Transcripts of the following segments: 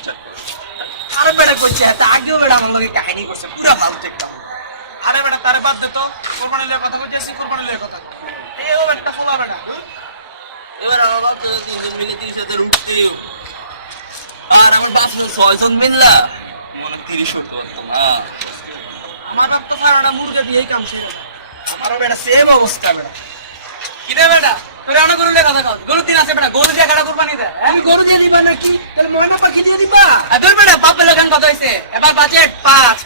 Start কর। আরে বেটা করছে এত আগেও বেটা আমার লগে কাহিনী করছে পুরা ফালতু একটা। আরে বেটা তারে বাদ দে তো, কোরবানি লয়ে কথা কইতেছি, কোরবানি লয়ে কথা কই। এই ও বেটা ফুলা বেটা এবার আমার তিনজন মিলে 30,000 উঠতেও আর আমার 5-6 জন মিললা মনে 30 উঠতে পারতাম। মাথার তো মারাটা মুরগা দিয়েই কাম শেষ। আমারও বেটা সেম অবস্থা বেটা। কিরে বেটা তুই রান্না গরু লয়ে কথা কও, গরু দিন আছে বেটা, গরু দিয়ে কাটা কোরবানি দে। আমি গরু দিয়ে দিবা নাকি? তাহলে ময়না পাখি দিয়ে দিবা? আর তোর বেটা পাপের লাগান কথা হইছে, এবার বাজেট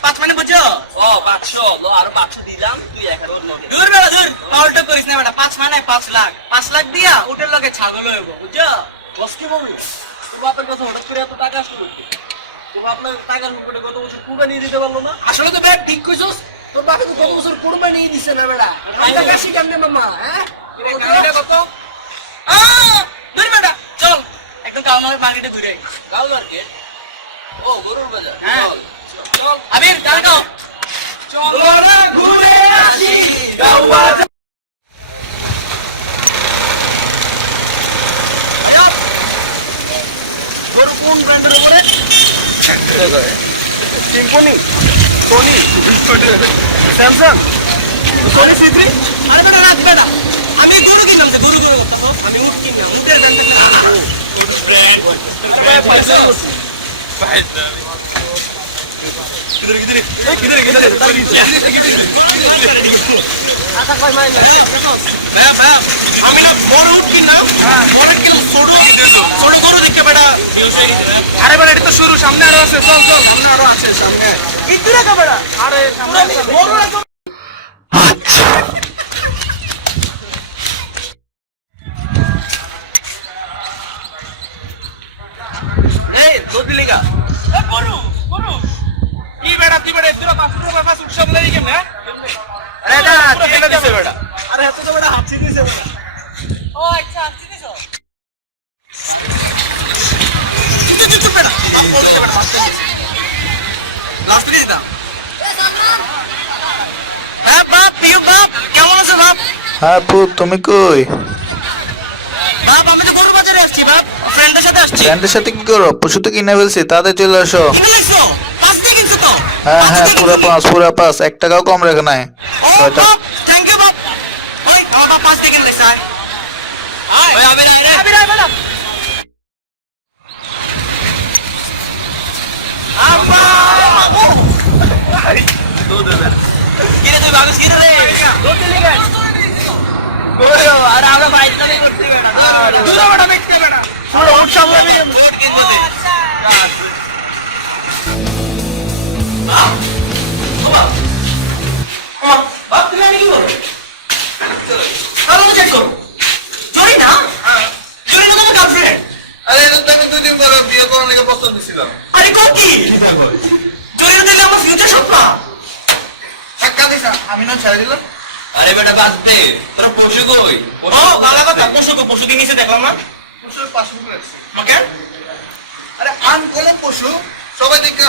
5 মানে বুঝছো? ও 500 লো আর 500 দিলাম তুই 11 লগে। দূর বেটা দূর, পাউলটা করিস না বেটা, 5 মানে 5 লাখ। 5 লাখ দিয়া উটের লগে ছাগল হইব, বুঝছো? বস কি বলবি? তোর বাপের কথা হঠাৎ করে এত টাকা আসলো করতে। তোর বাপ না টাকার উপরে কত বছর কুরবানি দিতে পারলো না? আসলে তো বেটা ঠিক কইছস। তোর বাপে তো কত বছর কোরবানি দিছে না বেটা। এটা কাশি কেমনে মামা, হ্যাঁ? কিরে কাহিনীটা কত? দূর বেটা চল একদম কাল মার্কেটে ঘুরে আই। কাল মার্কেট? ও গরুর বাজার। হ্যাঁ। চল। চল আবির দাঁড়াও। চল ঘুরে আসি গাওয়া। গরু কোন ব্র্যান্ডের উপরে? Symphony, Sony, Samsung, Sony C3। আরে বেটা রাখ বেটা, আমি গরু কিনলাম যে গরু করতেছো, আমি উট কিনলাম, উটের দাম দেখলে আমি না বড় উট কিনলাম, বড় কিনলাম ছোট গরু দেখে বেটা। আরে বেটা এটা তো শুরু, সামনে আরো আছে, চল চল সামনে আরো আছে, সামনে একটু রাখা বেটা। আরে সামনে বড় রাখো। এই তোর দিলিকা গরু গরু কি বেটা তুই বেটা পুরো পাঁচ উৎসব লাগি কেমনে? আরে না চেনা যাবে বেটা। আরে এত তো বেটা হাঁচি দিছে বেটা। ও আচ্ছা আসছি দিছো চুপ বেটা আপ বলতে বেটা লাস্ট দিয়ে দাও। হ্যাঁ বাপ পিউ বাপ কেমন আছো বাপ? হ্যাঁ আপু, তুমি কই? বাপ আমি তো গরু বাজারে আসছি বাপ, ফ্রেন্ডের সাথে আসছি। ফ্রেন্ডের সাথে কি করো? পশু তো কিনে ফেলছি, তাড়াতাড়ি চলে আসো। কি বলেছো? পাঁচ দিয়ে কিনছো তো? হ্যাঁ হ্যাঁ, পুরা পাঁচ, 1 টাকাও কম রাখে নাই। ও ছয়টা। বাপ থ্যাংক ইউ বাপ। ওই বাবা পাঁচ দিয়ে কিনলে স্যার। ওই আবে না রে আবে না আপা কিরে তুই ভাবিস কি রে? আর আমরা বাইরে চলে করতে বেটা। দূরে বেটা দেখতে বেটা পুরো উঠ সামলাবি। উট কিনবো দে। বাপ তুমি আমি কি করো? আরো চেক করো। চুরি না? চুরি না তোমার গার্লফ্রেন্ড? আরে এটা তো আমি 2 দিন পরে বিয়ে করার লেগে প্রস্তাব দিছিলাম। আরে কো কি? চুরি না দিলে আমার ফিউচার স্বপ্ন। টাকা দিছ আমি না ছেড়ে দিলাম। আরে বেটা বাদ দে, তোরা পশু কই? ও ভালো কথা, পশু কি নিচে দেখলাম না? পশুর পাসবুক আছে। ওকে? আরে আনকমন পশু সবাই দেখে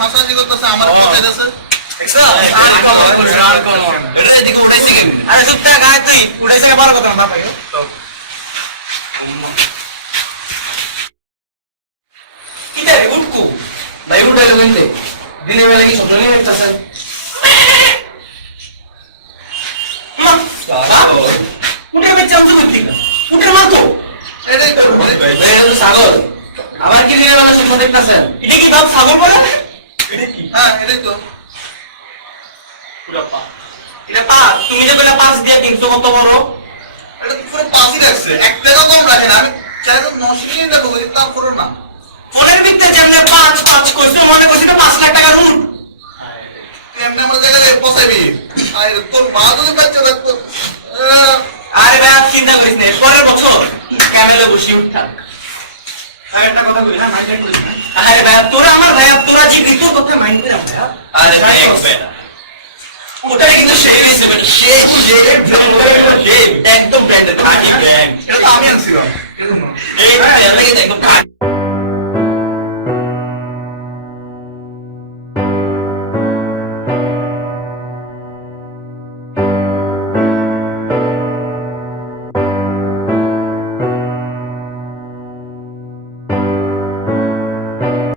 হাসাহাসি করতেছে, আমার পছন্দ আছে। দেখছো? আর কোন এটা এদিকে উঠাইছে কি? আরে চুপ থাক গায়ে তুই উঠাইছে ভালো কথা না বাবা। কি রে উঠকু? ভাই উঠাইলো কিন্তু দিনের বেলা কি স্বপ্ন নিয়ে আসতেছেন? উঠে বেঁচে আমি বলছি উঠে মারতো। এটাই তো ভাই এটা তো সাগর। আবার কি দিনের বেলা স্বপ্ন দেখতেছেন? এটা কি বাপ ছাগল বলে? এটা কি? হ্যাঁ এটাই তো। পুরা পা। এটা পা তুমি যে বলে পাঁচ দিয়ে কিনছো কত বড়? এটা তো পুরো পাসই রাখছে, 1 টাকা কম রাখে না। আমি চাইলে 900 নিয়ে নেবো, তা করো না। ফোনের ভিতরে যেমনে পাঁচ কইছো মনে করছি তো 5 লাখ টাকার উঠ। তুই এমনি আমার জায়গায় বসাইবি। আর তোর মা যদি বাচ্চা থাকতো আরে ভাই আর চিন্তা করিস না, পরের বছর ক্যামেলে বসে উঠা। আর একটা কথা কই না মাইন্ড করিস না। আরে ভাই তোরা আমার ভাই তোরা যে রিপোর্ট কথা মাইন্ড করে ভাই। আরে ভাই বেটা ওটাই কিন্তু সেই হইছে বেটা, সেই ব্র্যান্ডের একদম ব্র্যান্ডের খাঁটি ব্র্যান্ড। এটা তো আমি আনছিলাম। এই লাগে একদম